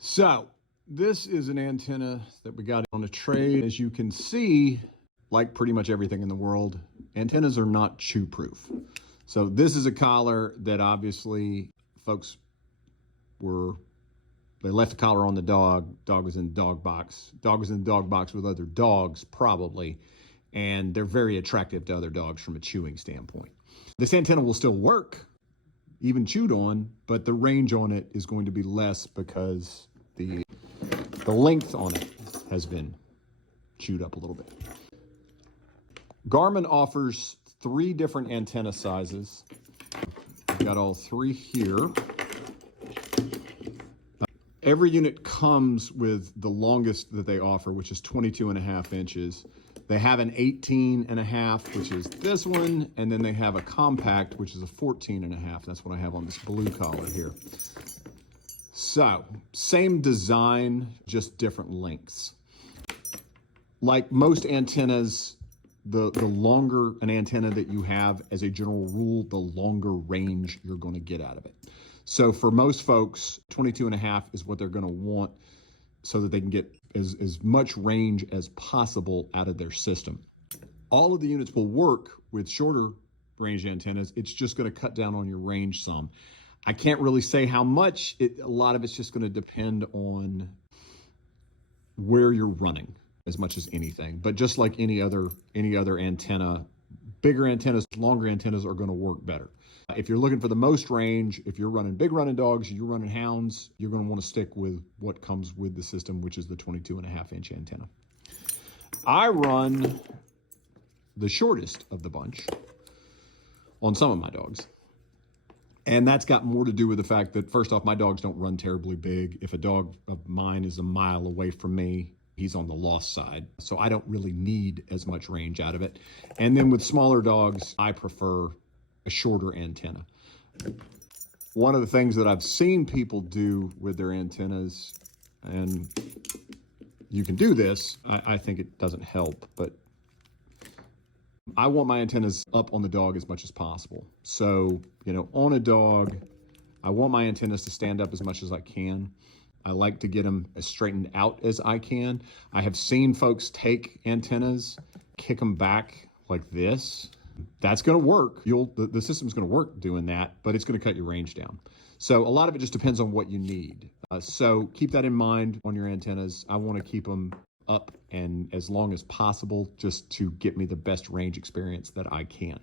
So this is an antenna that we got on a trade. As you can see, like pretty much everything in the world, antennas are not chew proof. So this is a collar that obviously folks they left the collar on the dog. Dog was in the dog box. Dog was in the dog box with other dogs probably. And they're very attractive to other dogs from a chewing standpoint. This antenna will still work, even chewed on, but the range on it is going to be less because the length on it has been chewed up a little bit. Garmin offers 3 different antenna sizes. We've got all 3 here. Every unit comes with the longest that they offer, which is 22.5 inches. They have an 18.5, which is this one, and then they have a compact, which is a 14.5. That's what I have on this blue collar here. So, same design, just different lengths. Like most antennas, the longer an antenna that you have, as a general rule, the longer range you're going to get out of it. So for most folks, 22.5 is what they're going to want so that they can get as much range as possible out of their system. All of the units will work with shorter range antennas. It's just going to cut down on your range some. I can't really say how much. A lot of it's just going to depend on where you're running as much as anything. But just like any other antenna, bigger antennas, longer antennas are going to work better. If you're looking for the most range, if you're running big running dogs, you're running hounds, you're going to want to stick with what comes with the system, which is the 22.5 inch antenna. I run the shortest of the bunch on some of my dogs. And that's got more to do with the fact that, first off, my dogs don't run terribly big. If a dog of mine is a mile away from me, he's on the lost side. So I don't really need as much range out of it. And then with smaller dogs, I prefer a shorter antenna. One of the things that I've seen people do with their antennas, and you can do this, I think it doesn't help, but I want my antennas up on the dog as much as possible. So, on a dog, I want my antennas to stand up as much as I can. I like to get them as straightened out as I can. I have seen folks take antennas, kick them back like this. That's going to work. The system's going to work doing that, but it's going to cut your range down. So a lot of it just depends on what you need. So keep that in mind on your antennas. I want to keep them up and as long as possible just to get me the best range experience that I can.